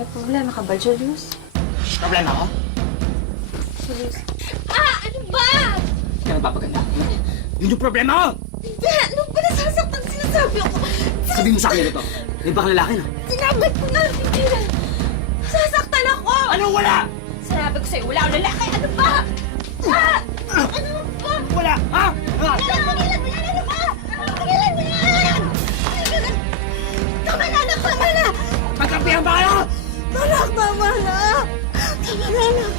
May problema ka ba, Julius? Problema ko? Julius? Ano ba? Hindi ka nagpapaganda. Yun yung problema ko! Hindi! Ano ba nasasaktan sinasabi ko? Sabihin mo sa akin ito. May bakang lalaki na. Sinabi ko na! Hindi na! Nasasaktan ako! Anong wala? Sinabi ko sa'yo, wala akong lalaki! Ano ba? Ano ba? Wala! Ha? Pagilan mo yan! Ano ba? Pagilan mo yan! Tama na, anak! Tama na! Magkampihan ba kayo? Anak, tama na! Tama na, anak!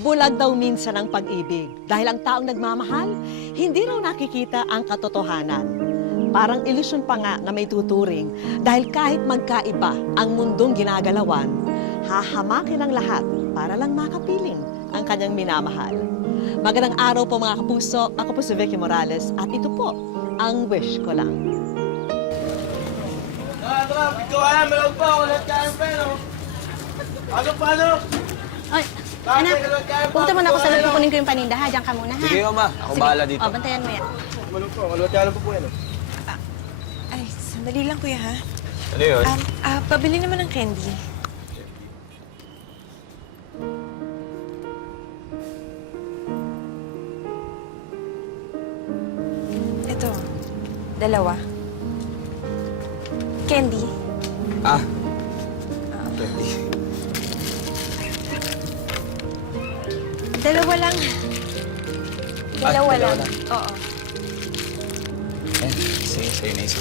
Bulag daw minsan ang pag-ibig dahil ang taong nagmamahal, hindi raw nakikita ang katotohanan. Parang ilusyon pa nga na may tuturing dahil kahit magkaiba ang mundong ginagalawan, hahamakin ang lahat para lang makapiling ang kanyang minamahal. Magandang araw po mga kapuso, ako po si Vicky Morales at ito po ang wish ko lang. Tara, pigkawalan, malawag pa, walang kain pa, no? Pasok! Ay, anak, punta muna ako sa loob, kukunin ko yung paninda, ha? Diyan ka muna, ha? Sige, Oma. Ako Sige. bahala dito. O, bantayan mo yan. Malawag pa, walang kain pa po yan, no? Ay, sandali lang kuya ha. Ano yun? Pabili naman ng candy. Ito, dalawa. Candy. Candy. Dalawa lang. Dalawa lang. Oo. Eh, sige, sa'yo na isa.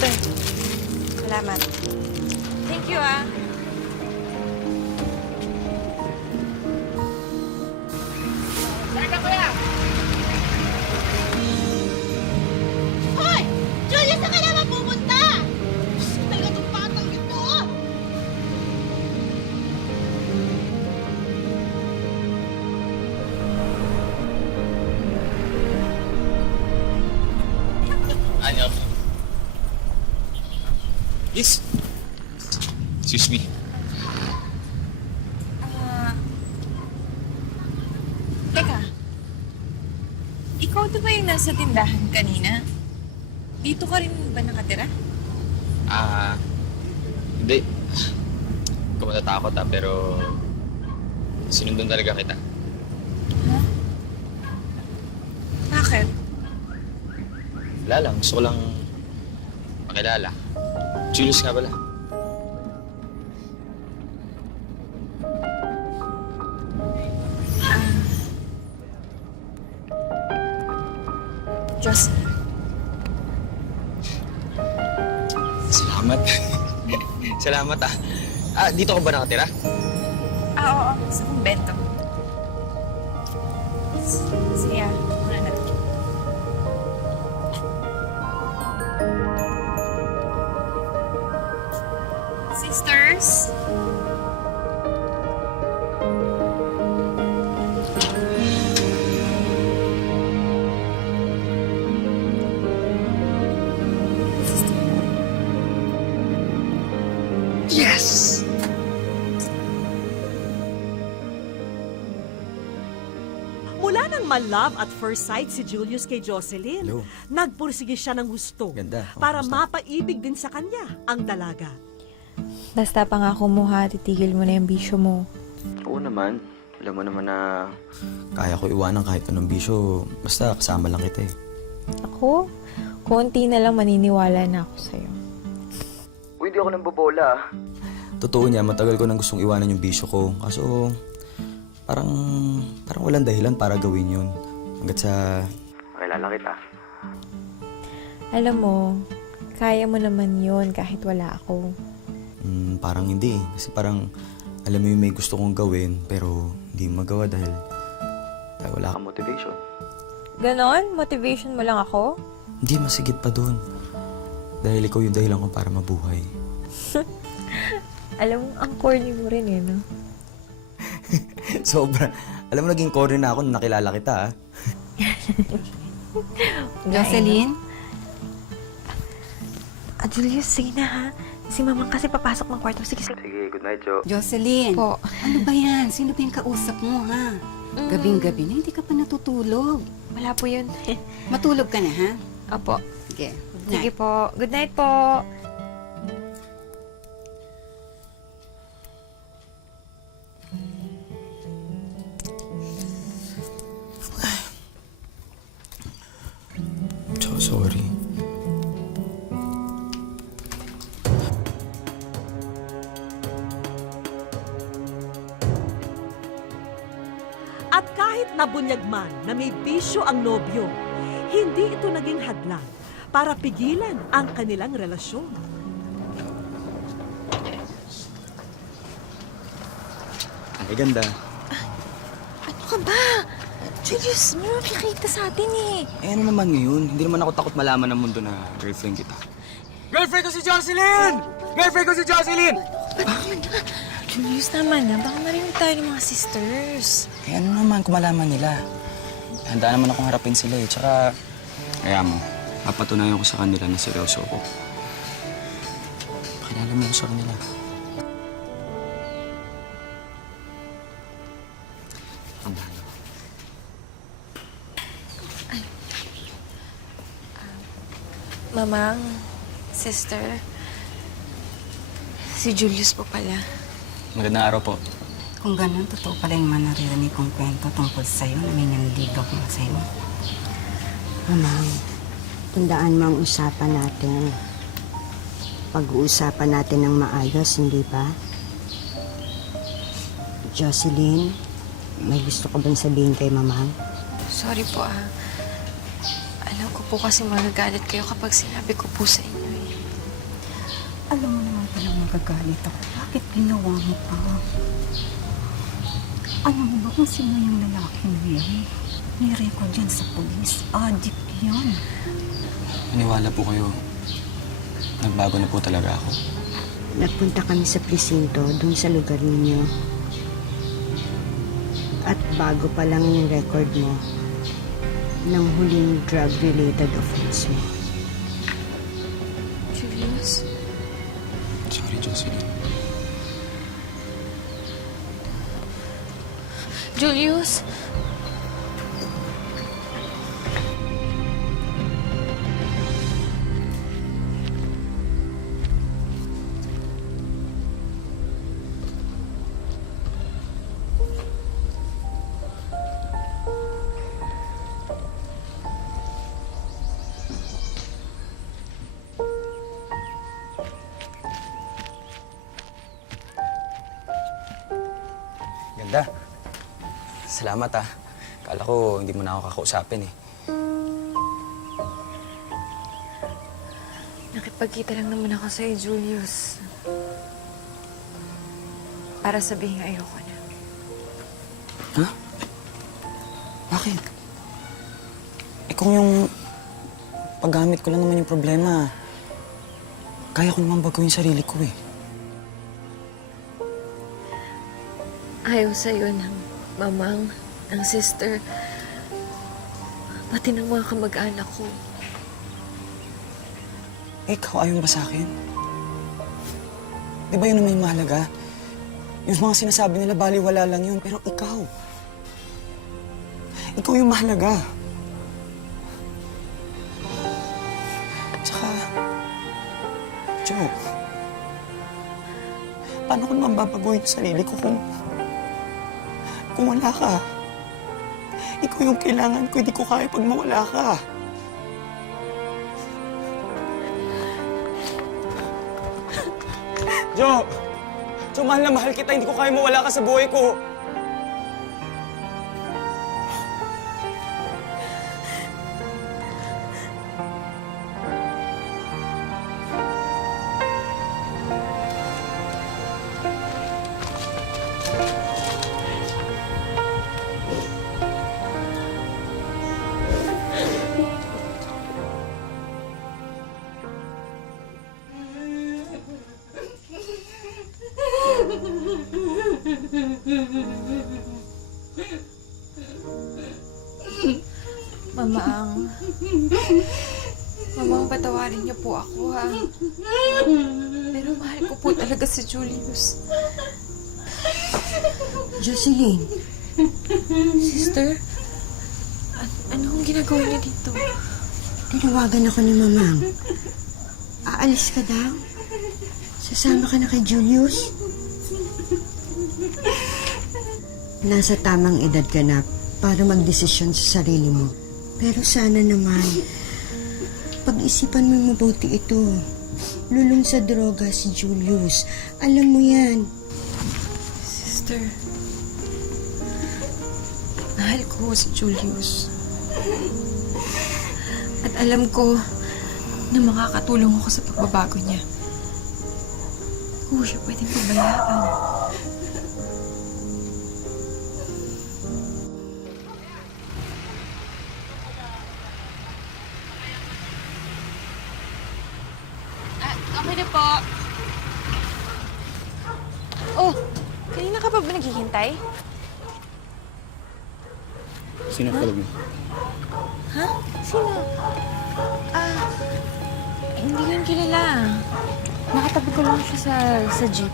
Ay, ito. Salamat. Thank you, ah. Hoy! Julius, saan ka naman pumunta? Talaga itong patang ito! Ano? Yes. Excuse me. Teka. Ikaw to ba yung nasa tindahan kanina? Dito ka rin ba nakatira? Hindi. Hindi ko matatakot pero sinundan talaga kita. Bakit? Wala lang, gusto ko lang makilala. Julius nga pala. Jocelyn. Salamat. Salamat dito ka ba nakatira? Oo. Sa kumbento. Siya. Muna na. Sisters? Yes! Mula nang ma-love at first sight si Julius kay Jocelyn, Hello. nagpursige siya ng gusto Ganda. para Kamusta? mapaibig din sa kanya ang dalaga. Basta pangako mo ha, titigil mo na yung bisyo mo. Oo naman. Alam mo naman na kaya ko iwanan kahit anong bisyo. Basta kasama lang kita eh. Ako, konti na lang maniniwala na ako sa'yo. Uy, hindi ako nang bobola. Totoo niya, matagal ko nang gustong iwanan yung bisyo ko. Kaso, parang walang dahilan para gawin yun. Hanggat sa makilala kita. Alam mo, kaya mo naman yun kahit wala ako. Parang hindi. Kasi parang, alam mo yung may gusto kong gawin, pero hindi mo magawa dahil wala kang motivation. Ganon? Motivation mo lang ako? Hindi, masigit pa doon. Dahil ikaw yung dahilan ko para mabuhay. Alam mo, ang corny mo rin eh, no? Sobra. Alam mo, naging corny na ako nung nakilala kita, ah. Jocelyn? Julius, sige na ha. Si Mamang kasi papasok ng kwarto. Sige, sige. Sige, good night, Jo. Jocelyn? Po. Ano ba yan? Sino ba yung kausap mo, ha? Gabing-gabi na, hindi ka pa natutulog. Wala po yun. Matulog ka na, ha? Opo. Sige. Sige po. Good night po. Sorry. At kahit nabunyag man na may bisyo ang nobyo, hindi ito naging hadlang para pigilan ang kanilang relasyon. Ay, ganda. Ano ka ba? Julius, may makikita sa atin eh. Eh, ano naman ngayon? Hindi naman ako takot malaman ng mundo na girlfriend kita. Girlfriend ko si Jocelyn! Girlfriend ko si Jocelyn! Julius, tama na. Baka marinig tayo ng mga sisters. Eh, ano naman kung malaman nila? Handa naman akong harapin sila eh. Tsaka, kaya mo, papatunayan ko sa kanila na seryoso ko. Pakilala mo ko sa kanila. Ang bahala. Mamang, sister, si Julius po pala. Magandang araw po. Kung ganun, totoo pala yung mga naririnig kong kwento tungkol sa'yo na may nanligaw ko sa'yo. Mamang, tandaan mo ang usapan natin. Pag-uusapan natin ng maayos, hindi ba? Jocelyn, may gusto ka bang sabihin kay Mamang? Sorry po Alam ko po kasi magagalit kayo kapag sinabi ko po sa inyo eh. Alam mo naman palang magagalit ako. Bakit ginawa mo pa? Alam mo ba kung sino yung lalaking yan? May record yan sa polis. Addict yan. Maniwala po kayo. Nagbago na po talaga ako. Nagpunta kami sa presinto, dun sa lugar ninyo. At bago pa lang yung record mo, ng huling drug-related offense mo. Julius? Sorry, Jocelyn. Julius? Ganda. Salamat ah. Kala ko hindi mo na ako kakausapin eh. Nakipagkita lang naman ako sa'yo, Julius. Para sabihin ayoko na. Ha? Bakit? Eh kung yung paggamit ko lang naman yung problema, kaya ko naman baguhin yung sarili ko eh. Ayaw sa'yo ng mamang, ng sister, pati ng mga kamag-anak ko. Ikaw, ayaw ba sa akin? Di ba yun naman yung mahalaga? Yung mga sinasabi nila, baliwala lang yun. Pero ikaw, ikaw yung mahalaga. Tsaka, Joe, paano ko naman babaguhin yung sarili ko kung wala ka? Ikaw yung kailangan ko, hindi ko kaya pag mawala ka. Joe, mahal na mahal kita, hindi ko kaya mawala ka sa buhay ko. Mamang, patawarin niyo po ako, ha? Pero mahal ko po talaga si Julius. Jocelyn, Sister, anong ginagawa niya dito? tinawagan ako ni Mamang. Aalis ka daw? Sasama ka na kay Julius? Nasa tamang edad ka na para magdesisyon sa sarili mo. Pero sana naman, Pag-isipan mo mabuti ito. Lulong sa droga si Julius. Alam mo yan. Sister, mahal ko si Julius. At alam ko na makakatulong ako sa pagbabago niya. Hindi ko siya pwedeng pabayaan. Okay na po. Oh, kanina ka pa ba naghihintay? Sino ka mo? Ha? Sino? Hindi ko yun kilala. Nakatabi ko lang siya sa jeep.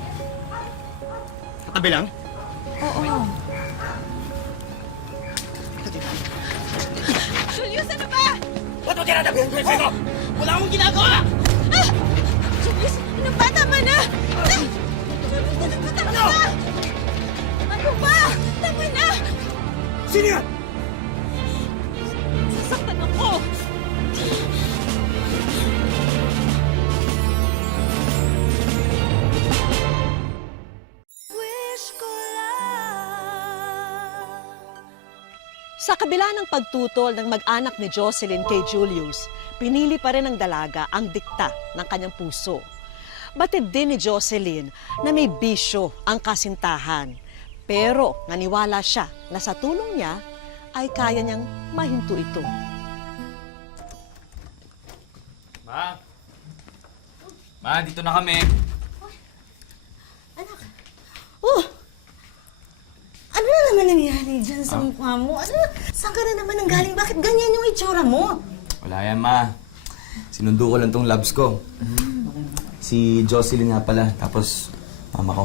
Katabi lang? Oo. Julius, ano ba? Ba't mo tinatabi ang girlfriend ko? Wala akong ginagawa! Julius, ano ba? Tama na! Julius, ano ba? Tama na! Ano ba? Tama na! Sino yan? Sasaktan ako! Sa kabila ng pagtutol ng mag-anak ni Jocelyn kay Julius, pinili pa rin ng dalaga ang dikta ng kanyang puso. Batid din ni Jocelyn na may bisyo ang kasintahan. Pero naniwala siya na sa tulong niya ay kaya niyang mahinto ito. Ma! Ma, dito na kami. Oh! Ano na naman nangyari dyan sa mukha mo? Ano? Saan ka na naman nanggaling? Bakit ganyan yung itsura mo? Wala yan, ma. Sinundo ko lang tong labs ko. Si Jocelyn nga pala, tapos mama ko.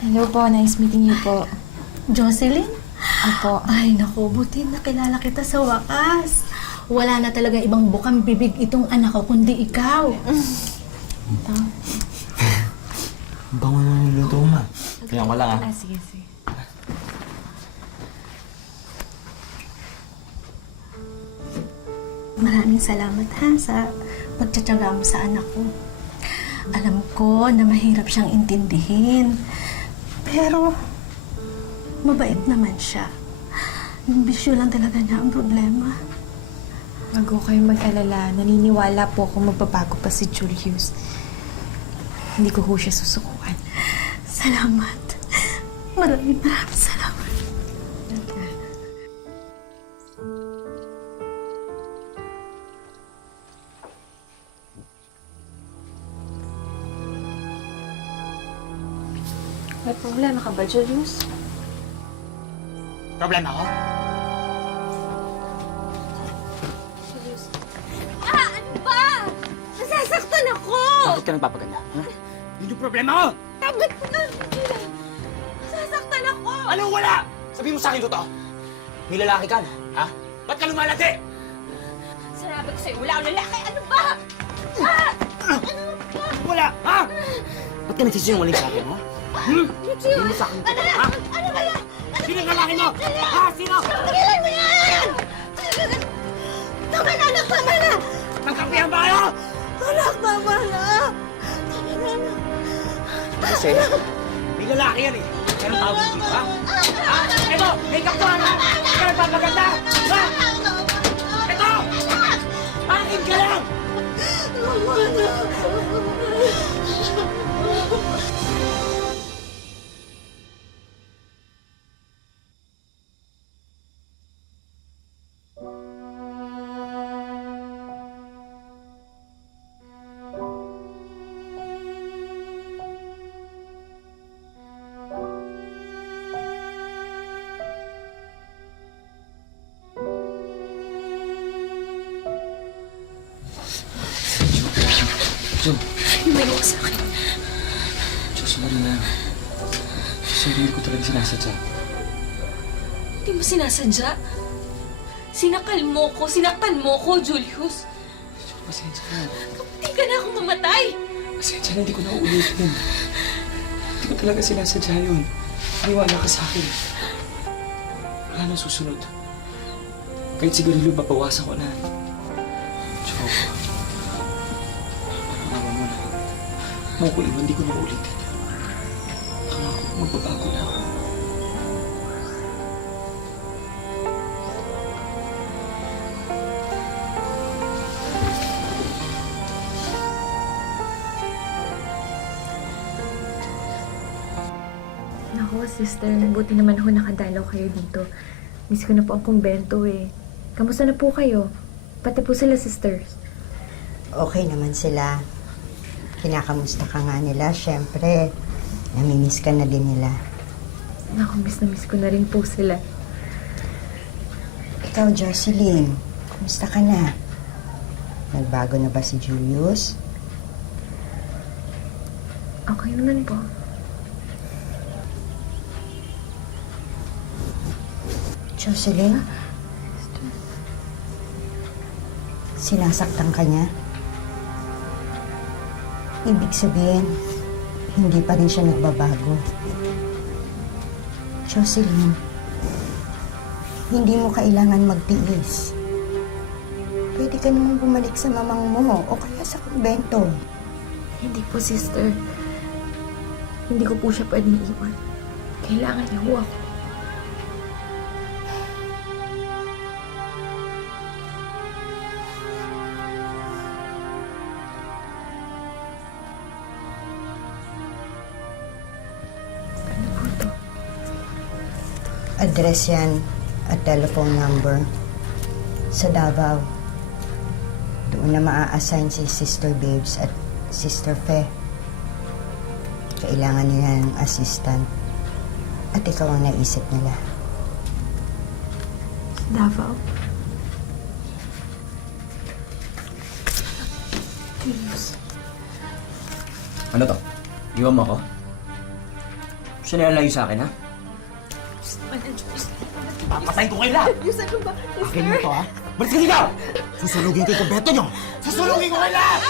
Hello po, nice meeting you po. Jocelyn? Opo. Ay, naku, buti nakilala kita sa wakas. Wala na talaga ibang bukang bibig itong anak ko, kundi ikaw. Bango na niluto ko, ma. Kaya ko lang, ah. Sige, sige. Maraming salamat ha sa pagtsatsaga mo sa anak ko. Alam ko na mahirap siyang intindihin. Pero, mabait naman siya. Yung bisyo lang talaga niya ang problema. Wag ko kayong mag-alala. Naniniwala po akong magbabago pa si Julius. Hindi ko ho siya susukuan. Salamat. Maraming salamat. May problema ka ba, Julius? Problema ko? Ano ba? Nasasaktan ako! Bakit ka nagpapaganda? Ha? Yun yung problema ko! Tabit ko na! Nasasaktan ako! Anong wala? Sabi mo sa akin totoo. May lalaki ka na, ha? Ba't ka lumalati? Sinabi ko sa'yo, wala akong lalaki! Ano ba? Wala, ha? Ba't ka nagsisinungaling sa akin, ha? Sabi mo sa akin totoo, ha? Ano ba yan? Sino ang lalaki mo? Ha? Sino? Tigilan mo yan! Tama na, anak! Tama na! Magkampihan ba kayo? Anak, tama na! Tama na, anak. Kasi, may lalaki yan eh. Kaya ang tawag dito, ha? Ha? Eto, make-up ko, ha? Hindi ka nagpapaganda, ha? Eto! Akin ka lang! Tama na! Jo, Lumayo ka sa akin. Jo, sorry na. Sorry ko talaga sinasadya. Hindi mo sinasadya. Sinakal mo ko, sinaktan mo ko, Julius. Jo, pasensya na. Hindi ka na ako mamatay. Pasensya na, hindi ko na uulitin. Hindi ko talaga sinasadya yun. Maniwala ka sa akin. Wala na susunod. Kahit sigarilyo, babawasan ko na. Jo, mo ko iwan, hindi ko na uulitin. Pangako, magbabago na ako. Naku, sister, buti naman ho nakadalaw kayo dito. Miss ko na po ang kumbento eh. Kamusta na po kayo? Pati po sila, sisters. Okay naman sila. Kinakamusta ka nga nila, syempre. Namimiss ka na din nila. Naku, miss na miss ko na rin po sila. Ikaw, Jocelyn, kumusta ka na? Nagbago na ba si Julius? Okay naman po. Jocelyn? Sinasaktan ka niya? Ibig sabihin, hindi pa rin siya nagbabago. Jocelyn, hindi mo kailangan magtiis. Pwede ka naman bumalik sa mamang mo o kaya sa kumbento. Hindi po, sister. Hindi ko po siya pwedeng iwan. Kailangan niya ho ako. Ano po to? Address yan at telephone number sa Davao. Doon na maa-assign si Sister Babes at Sister Fe. Kailangan nila ng assistant. At ikaw ang naisip nila. Davao? Ano to? Iwan mo ako? Gusto na lang sa akin, ha? Papatayin ko kayo lahat! Akin mo to, ha? Balis ka dito! Susulugin ko yung kumpleto nyo! Susulugin ko kayo lahat!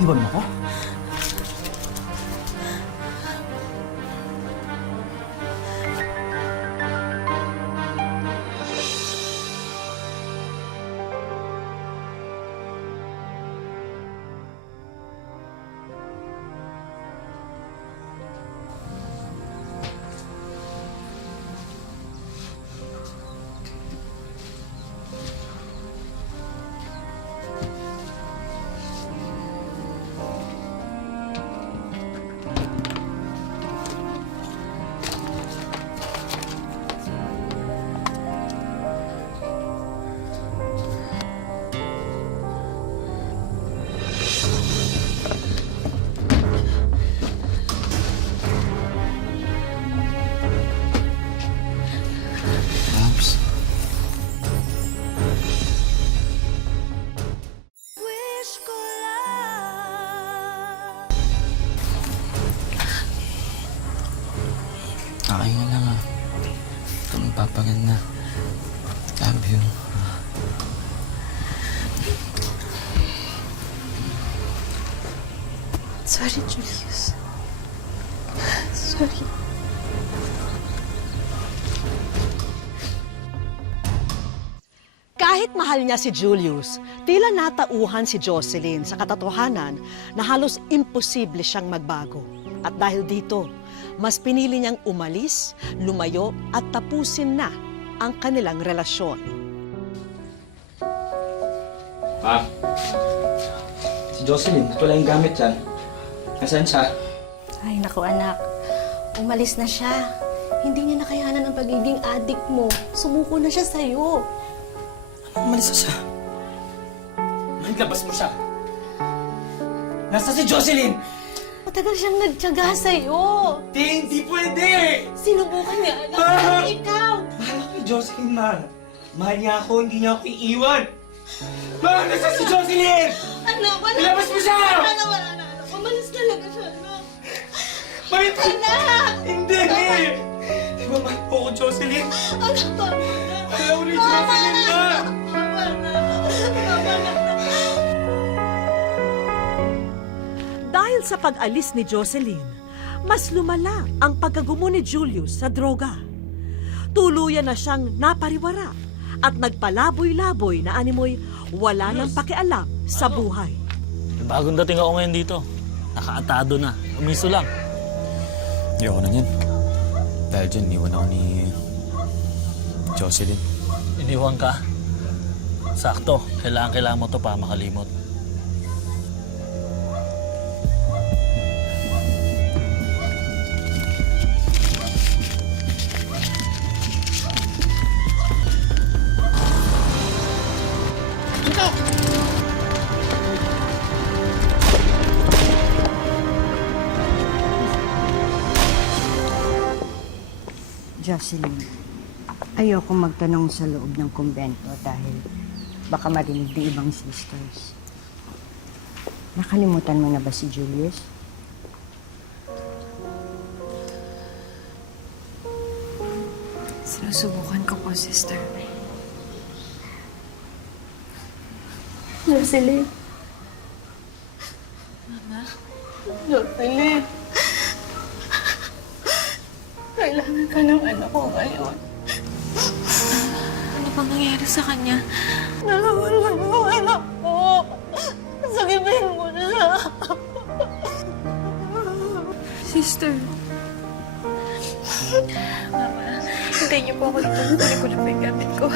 Iwan mo ako? Okay na lang ah. Ito magpapaganda. Love you. Sorry, Julius. Sorry. Kahit mahal niya si Julius, tila natauhan si Jocelyn sa katotohanan na halos imposible siyang magbago. At dahil dito, mas pinili niyang umalis, lumayo at tapusin na ang kanilang relasyon. Pa, si Jocelyn, ito lang yung gamit yan. Nasaan siya? Ay, naku anak. Umalis na siya. Hindi niya nakayanan ang pagiging adik mo. Sumuko na siya sa'yo. Umalis na siya. Maglabas mo siya. Nasa si Jocelyn! Matagal siyang nagtiyaga sa'yo. Hindi pwede! Sinubukan niya, anak. Ah! Ikaw! Mahal ako kay Jocelyn, ma. Mahal niya ako, hindi niya ako iiwan. Ma, nasa si Jocelyn! Anak, wala. Ilabas mo siya! Wala na, wala na. Anak, umalis talaga siya, anak. Mahal Anak! Hindi! Di ba mahal po ako, Jocelyn? Anak, tama na. Ayaw ni Jocelyn, ma! Tama na. Tama na. Dahil sa pag-alis ni Jocelyn, mas lumala ang pagkagumo ni Julius sa droga. Tuluyan na siyang napariwara at nagpalaboy-laboy na animoy wala nang pakialam sa buhay. Bagong dating ako ngayon dito. Nakaatado na. Umiso lang. Ayoko na yan. Dahil dyan, iwan ako ni Jocelyn. Iniwan ka. Sakto. Kailangan mo to para makalimot. Jocelyn, ayoko magtanong sa loob ng kumbento dahil baka marinig ng ibang sisters. Nakalimutan mo na ba si Julius? Sinusubukan ko po, sister. Jocelyn. Mama? Jocelyn, kailangan ka ng anak ko ngayon. Ano bang nangyari sa kanya? Nawala yung anak ko. Sagipin mo siya. Sister. Mama, hintayin niyo po ako dito. Kunin ko na po yung gamit ko.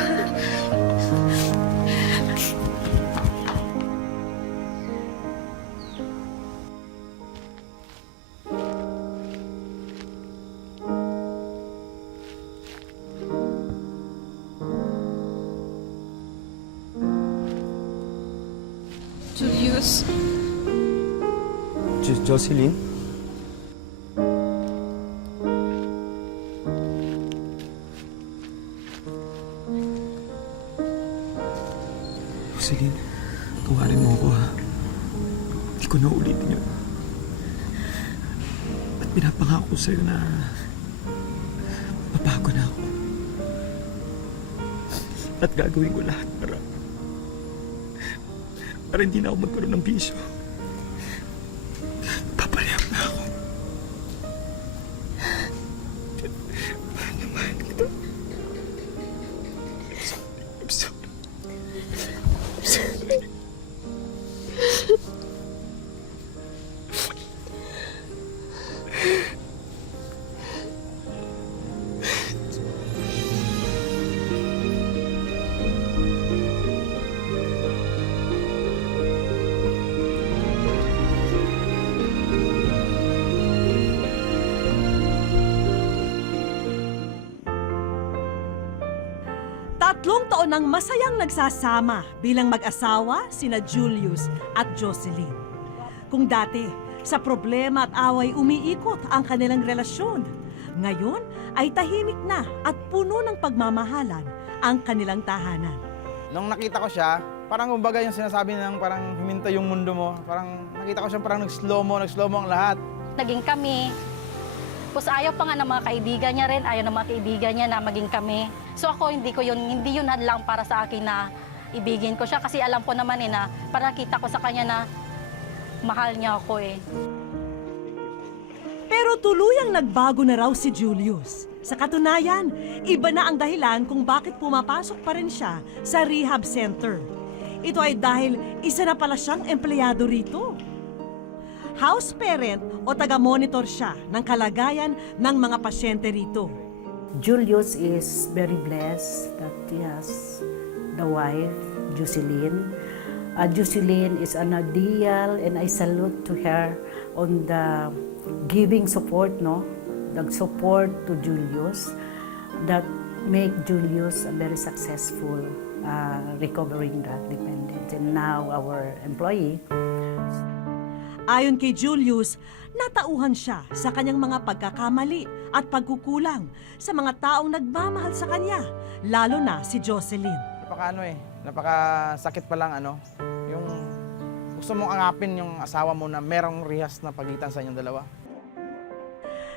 Julius. Jocelyn? Jocelyn, tawarin mo ako ha. Hindi ko na ulitin yun. At pinapangako sa'yo na mabago na ako. At gagawin ko lahat para hindi na ako magkaroon ng bisyo. Papalihap na ako. Mahal na mahal kita. I'm sorry. I'm sorry. Tatlong taon nang masayang nagsasama bilang mag-asawa sina Julius at Jocelyn. Kung dati, sa problema at away umiikot ang kanilang relasyon, ngayon ay tahimik na at puno ng pagmamahalan ang kanilang tahanan. Nung nakita ko siya, parang kumbaga yung sinasabi ng parang huminto yung mundo mo. Parang nakita ko siya parang nag-slow mo ang lahat. Naging kami. Tapos ayaw pa nga ng mga kaibigan niya rin, ayaw ng mga kaibigan niya na maging kami. So ako, hindi yun hadlang para sa akin na ibigin ko siya. Kasi alam ko naman na parang nakita ko sa kanya na mahal niya ako Pero tuluyang nagbago na raw si Julius. Sa katunayan, iba na ang dahilan kung bakit pumapasok pa rin siya sa rehab center. Ito ay dahil isa na pala siyang empleyado rito. House parent o taga-monitor siya ng kalagayan ng mga pasyente rito. Julius is very blessed that he has the wife, Jocelyn. Jocelyn is an ideal and I salute to her on the giving support, the support to Julius that make Julius a very successful recovering drug dependence. And now our employee. Ayon kay Julius, natauhan siya sa kanyang mga pagkakamali at pagkukulang sa mga taong nagmamahal sa kanya, lalo na si Jocelyn. Napakasakit pa lang yung gusto mong angapin yung asawa mo na merong rihas na pagitan sa inyong dalawa.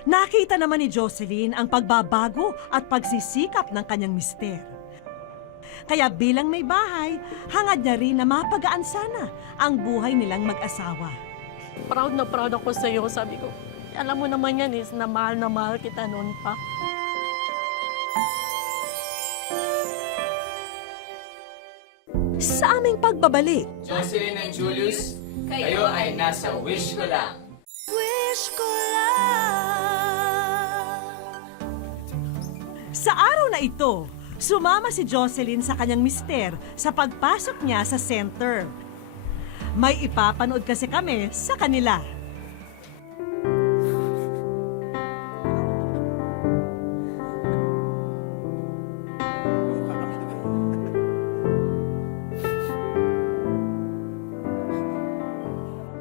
Nakita naman ni Jocelyn ang pagbabago at pagsisikap ng kanyang mister. Kaya bilang may bahay, hangad niya rin na mapagaan sana ang buhay nilang mag-asawa. Proud na proud ako sa iyo, sabi ko. Alam mo naman yan is na mahal kita noon pa. Sa aming pagbabalik, Jocelyn and Julius, kayo ay nasa wish ko lang. Wish ko lang. sa araw na ito, sumama si Jocelyn sa kanyang mister sa pagpasok niya sa center. May ipapanood kasi kami sa kanila.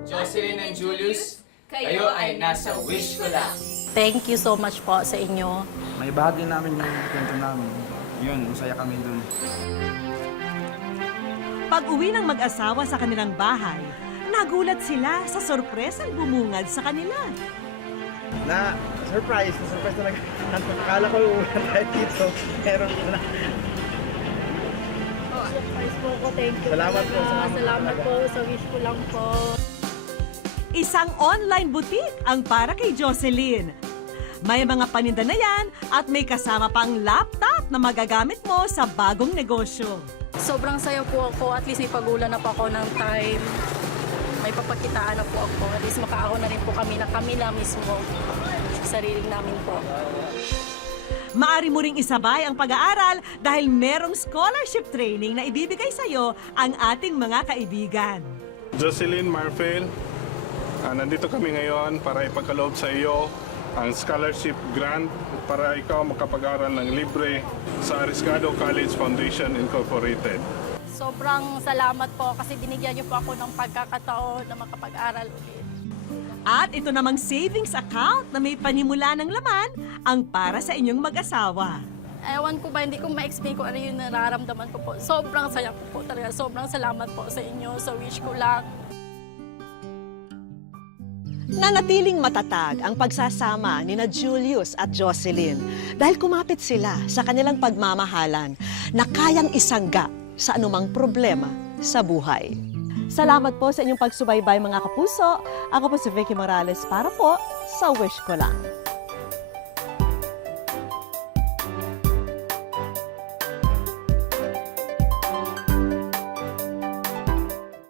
Jocelyn and Julius, kayo ay nasa wish ko lang. Thank you so much po sa inyo. May bahagi namin yung kwento namin. Yun, masaya kami dun. Pag-uwi ng mag-asawa sa kanilang bahay, nagulat sila sa sorpresang bumungad sa kanila. Surprise talaga. Akala ko uulan tayo dito, pero wala. Surprise po ko. Thank you. Salamat po, Salamat po. Sa wish ko lang po. Isang online boutique ang para kay Jocelyn. May mga paninda na yan at may kasama pang laptop na magagamit mo sa bagong negosyo. Sobrang saya po ako. At least may pagulan na po ako ng time. May papakitaan na po ako. At least makaahon na rin po kami na mismo. Sa sariling namin po. Maari mo ring isabay ang pag-aaral dahil merong scholarship training na ibibigay sa'yo ang ating mga kaibigan. Jocelyn Marfil, nandito kami ngayon para ipagkaloob sa iyo ang scholarship grant para ikaw makapag-aral ng libre sa Arriesgado College Foundation Incorporated. Sobrang salamat po kasi binigyan niyo po ako ng pagkakataon na makapag-aral ulit. At ito namang savings account na may panimula ng laman ang para sa inyong mag-asawa. Ewan ko ba, hindi ko ma-explain kung ano yung nararamdaman ko po. Sobrang saya ko po talaga. Sobrang salamat po sa inyo. Sa wish ko lang. Nanatiling matatag ang pagsasama ni na Julius at Jocelyn dahil kumapit sila sa kanilang pagmamahalan na kayang isangga sa anumang problema sa buhay. Salamat po sa inyong pagsubaybay mga kapuso. Ako po si Vicky Morales para po sa Wish Ko Lang.